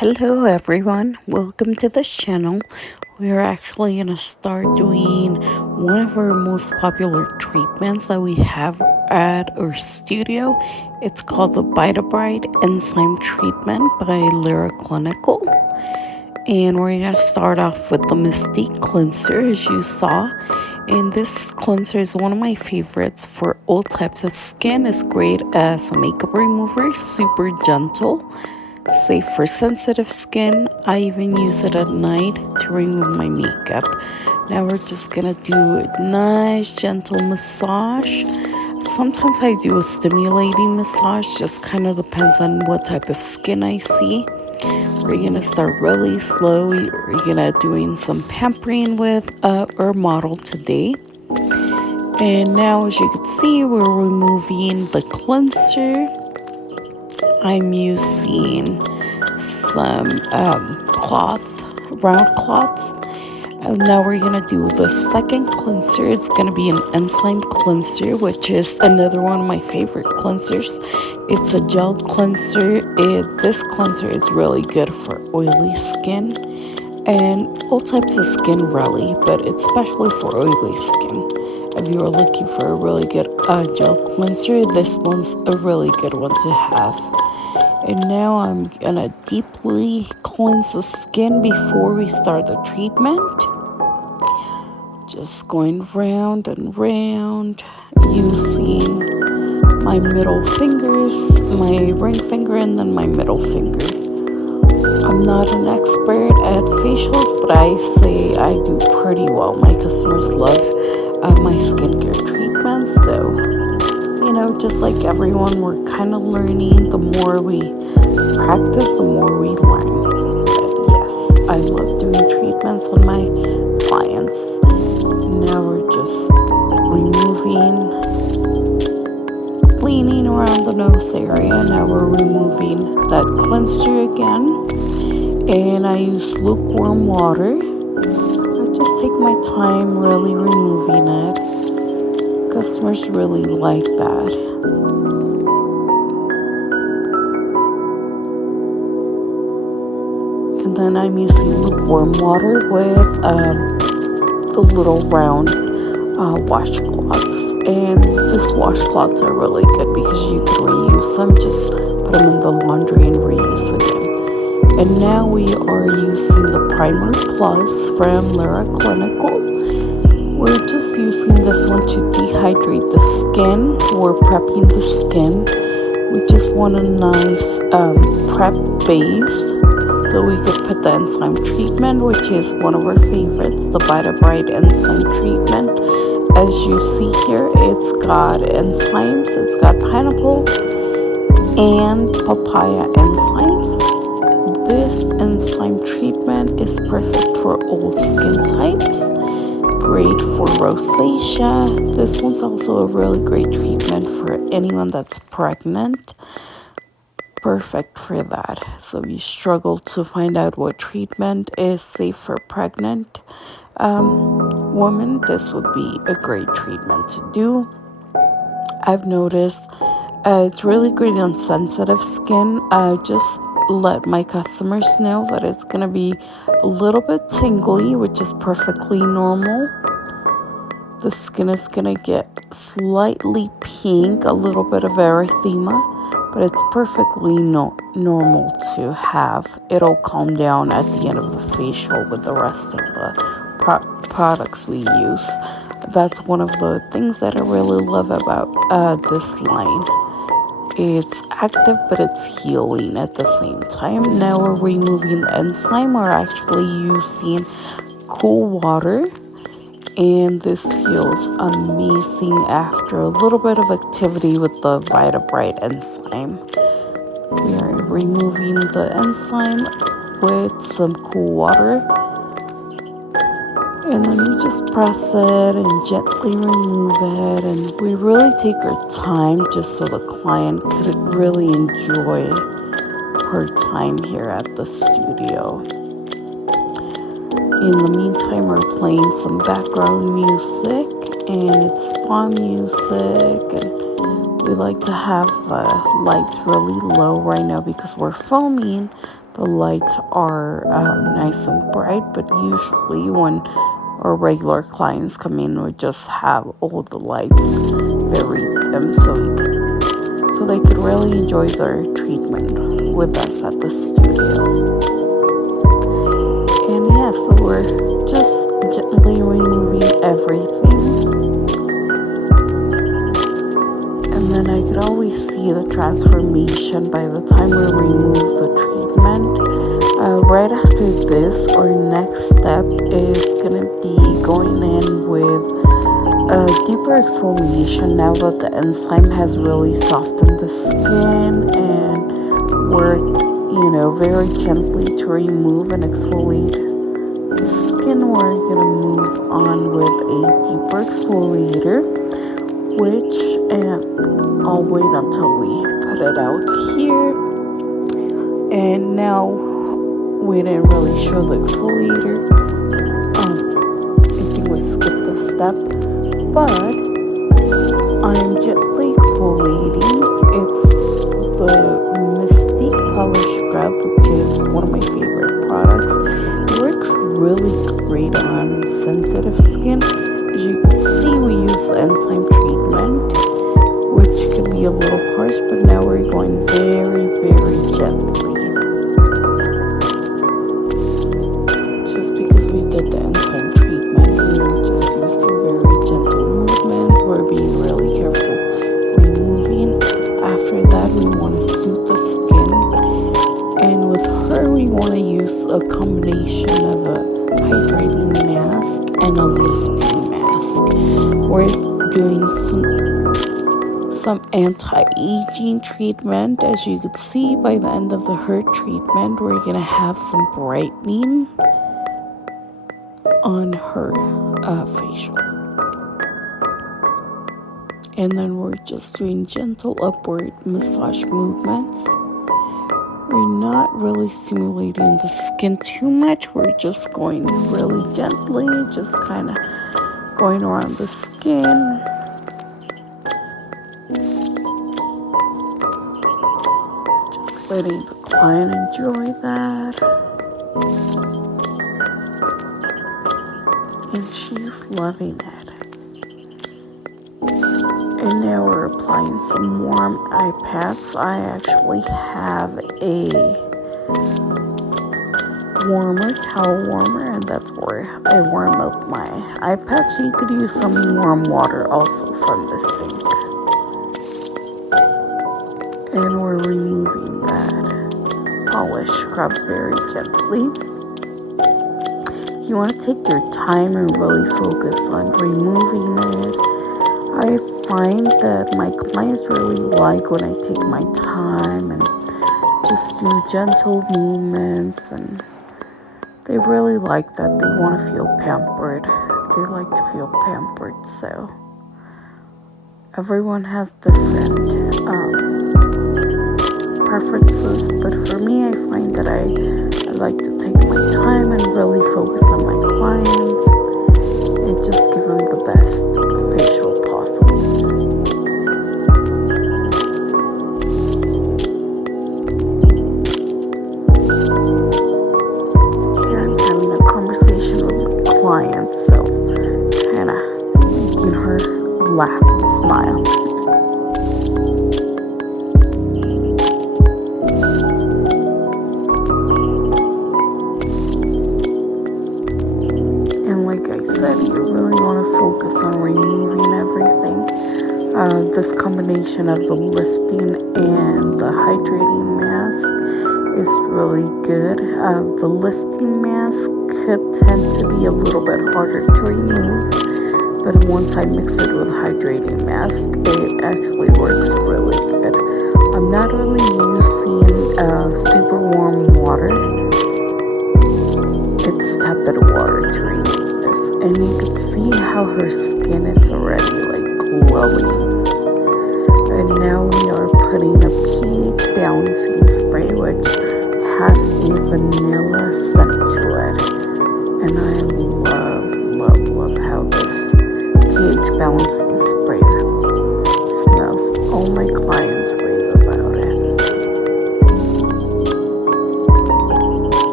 Hello everyone, welcome to this channel. We're actually going to start doing one of our most popular treatments that we have at our studio. It's called the Vitabrite Enzyme Treatment by Lira Clinical. And we're going to start off with the Mystique Cleanser, as you saw. And this cleanser is one of my favorites for all types of skin. It's great as a makeup remover, super gentle, safe for sensitive skin. I even use it at night to remove my makeup. Now we're just gonna do a nice gentle massage. Sometimes I do a stimulating massage, just kind of depends on what type of skin I see. We're gonna start really slow. We're gonna doing some pampering with our model today. And now, as you can see, we're removing the cleanser. I'm using some cloth, round cloths. And now we're gonna do the second cleanser. It's gonna be an enzyme cleanser, which is another one of my favorite cleansers. It's a gel cleanser. This cleanser is really good for oily skin and all types of skin really, but especially for oily skin. If you are looking for a really good gel cleanser, this one's a really good one to have. And now I'm gonna deeply cleanse the skin before we start the treatment. Just going round and round using my middle fingers, my ring finger, and then my middle finger. I'm not an expert at facials, but I say I do pretty well. My customers love my skincare treatments, so just like everyone, we're kind of learning. The more we practice, the more we learn. But yes, I love doing treatments on my clients. Now we're just removing, cleaning around the nose area. Now we're removing that cleanser again. And I use lukewarm water. I just take my time really removing it. Customers really like that. And then I'm using lukewarm water with the little round washcloths. And these washcloths are really good because you can reuse them. Just put them in the laundry and reuse again. And now we are using the Primer Plus from Lira Clinical. We're just using this one to dehydrate the skin. We're prepping the skin. We just want a nice prep base. So we could put the enzyme treatment, which is one of our favorites, the Vitabrite enzyme treatment. As you see here, it's got enzymes. It's got pineapple and papaya enzymes. This enzyme treatment is perfect for all skin types. Great for rosacea. This one's also a really great treatment for anyone that's pregnant. Perfect for that. So if you struggle to find out what treatment is safe for pregnant women, this would be a great treatment to do. I've noticed it's really great on sensitive skin. I just let my customers know that it's going to be a little bit tingly, which is perfectly normal. The skin is going to get slightly pink, a little bit of erythema, but it's perfectly normal to have. It'll calm down at the end of the facial with the rest of the products we use. That's one of the things that I really love about this line. It's active, but it's healing at the same time. Now we're removing the enzyme. We're actually using cool water. And this feels amazing after a little bit of activity with the Vitabrite enzyme. We are removing the enzyme with some cool water. And then we just press it and gently remove it. And we really take our time just so the client could really enjoy her time here at the studio. In the meantime, we're playing some background music, and it's spa music, and we like to have the lights really low right now because we're filming the lights are nice and bright, but usually when our regular clients come in, we just have all the lights very dim so they could really enjoy their treatment with us at the studio. And yeah, so we're just gently removing everything. And then I could always see the transformation by the time we remove the treatment. Right after this, our next step is going to be going in with a deeper exfoliation now that the enzyme has really softened the skin, and work, very gently to remove and exfoliate the skin. We're going to move on with a deeper exfoliator, which I'll wait until we put it out here. And now we didn't really show the exfoliator. I think we skipped a step, but I'm gently exfoliating. It's the Mystique Polish Scrub, which is one of my favorite products. It works really great on sensitive skin. As you can see, we use the enzyme treatment, which can be a little harsh, but now we're going very, very gently. Just because we did the enzyme treatment, we're just using very gentle movements. We're being really careful removing. After that, we want to soothe the skin. And with her, we want to use a combination of a hydrating mask and a lifting mask. We're doing some anti-aging treatment. As you can see, by the end of her treatment, we're going to have some brightening on her facial. And then we're just doing gentle upward massage movements. We're not really stimulating the skin too much. We're just going really gently, just kind of going around the skin. Just letting the client enjoy that. And she's loving it. And now we're applying some warm eye pads. I actually have a towel warmer, and that's where I warm up my eye pads. So you could use some warm water also from the sink. And we're removing that polish scrub very gently. You want to take your time and really focus on removing it. I find that my clients really like when I take my time and just do gentle movements, and they really like that. They want to feel pampered. They like to feel pampered. So everyone has different preferences, but for me, I find that I like to take my time and really focus on my clients and just give them the best facial possible. Here I'm having a conversation with my client, so kind of making her laugh and smile. You really want to focus on removing everything. This combination of the lifting and the hydrating mask is really good. The lifting mask could tend to be a little bit harder to remove, but once I mix it with hydrating mask, it actually works really good. I'm not really using super warm water. It's tepid water to remove. And you can see how her skin is already glowing. And now we are putting a pH balancing spray, which has a vanilla scent to it. And I love how this pH balancing spray smells. All my clients rave about it.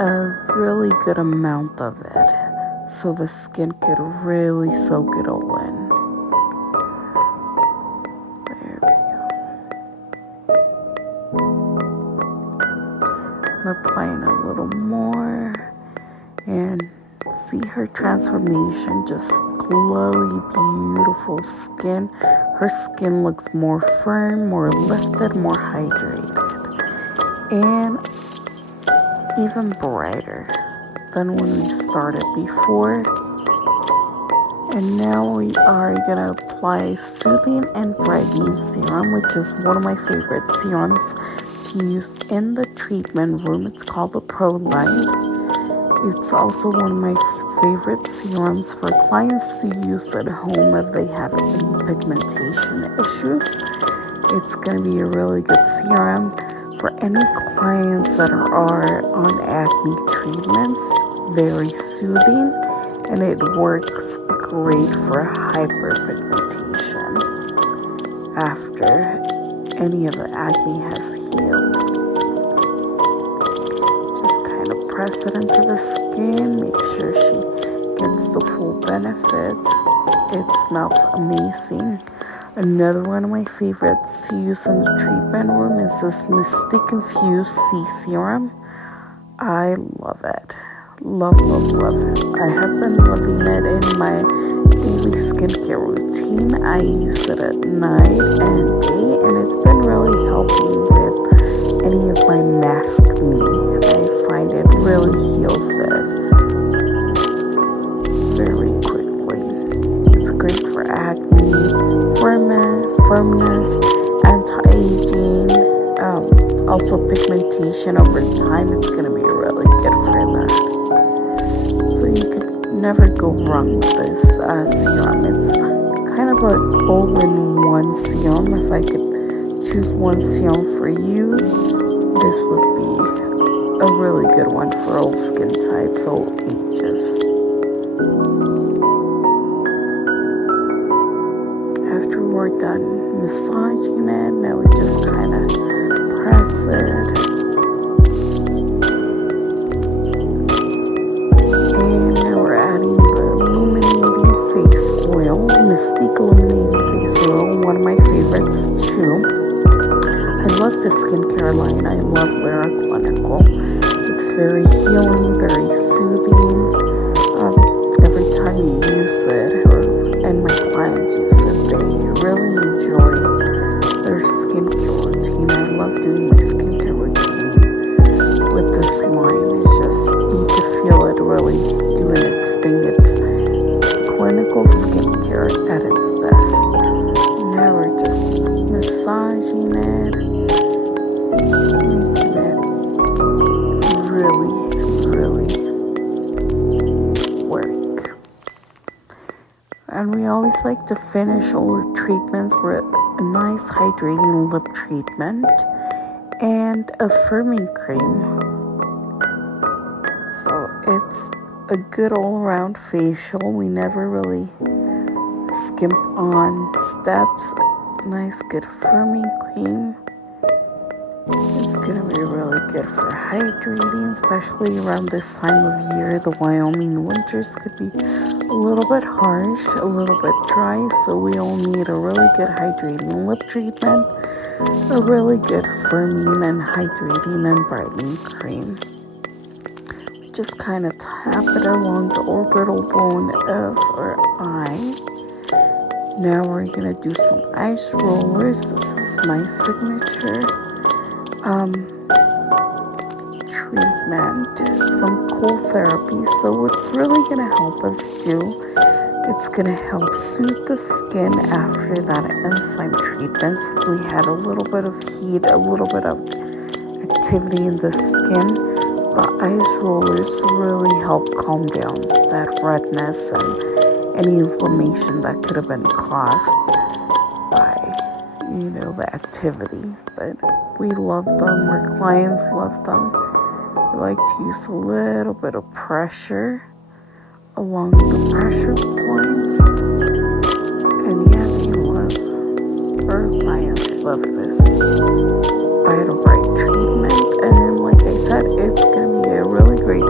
a really good amount of it so the skin could really soak it all in. There we go. I'm applying a little more and see her transformation, just glowy, beautiful skin. Her skin looks more firm, more lifted, more hydrated, and even brighter than when we started before. And now we are gonna apply Soothing and Brightening Serum, which is one of my favorite serums to use in the treatment room. It's called the Pro Light. It's also one of my favorite serums for clients to use at home if they have any pigmentation issues. It's going to be a really good serum for any clients that are on acne treatments. Very soothing, and it works great for hyperpigmentation after any of the acne has healed. Press it into the skin, make sure she gets the full benefits. It smells amazing. Another one of my favorites to use in the treatment room is this Mystique Infused C Serum. I love it. Love, love, love it. I have been loving it in my daily skincare routine. I use it at night and day, and it's been really helping with any of my masked acne. I find it really heals it very quickly. It's great for acne, firmness, anti-aging, also pigmentation over time. It's going to be really good for that. So you could never go wrong with this serum. It's kind of an all-in-one serum. If I could choose one serum for you, this would be a really good one for all skin types, all ages. After we're done massaging it, now we just kind of press it. And now we're adding the illuminating face oil, Mystique illuminating face oil, one of my favorites too. I love the skincare line. I love Lira Clinical. It's very healing, very soothing. Every time you use it, and my clients use it, they really enjoy their skincare routine. I love doing my skincare routine with this line. It's just, you can feel it really doing its thing. It's clinical skincare at its best. Now we're just massaging it, making it really work. And we always like to finish all our treatments with a nice hydrating lip treatment and a firming cream. So it's a good all-around facial. We never really skimp on steps. Nice good firming cream. It's gonna be really good for hydrating, especially around this time of year. The Wyoming winters could be a little bit harsh, a little bit dry, so we all need a really good hydrating lip treatment, a really good firming and hydrating and brightening cream. Just kind of tap it along the orbital bone of our eye. Now we're gonna do some ice rollers. This is my signature treatment, some cold therapy. So what's really gonna help us do, it's gonna help soothe the skin after that enzyme treatment. So we had a little bit of heat, a little bit of activity in the skin. The ice rollers really help calm down that redness and any inflammation that could have been caused by, the activity. But we love them, our clients love them. We like to use a little bit of pressure along the pressure points. And yeah, they love, our clients love this Vital Bright treatment. And like I said, it's going to be a really great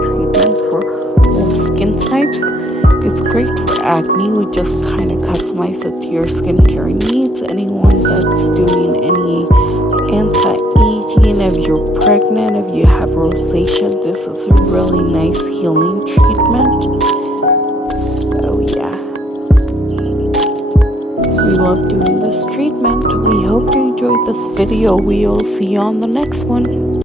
just kind of customize it to your skincare needs. Anyone that's doing any anti-aging, if you're pregnant, if you have rosacea, this is a really nice healing treatment. So yeah, we love doing this treatment. We hope you enjoyed this video. We'll see you on the next one.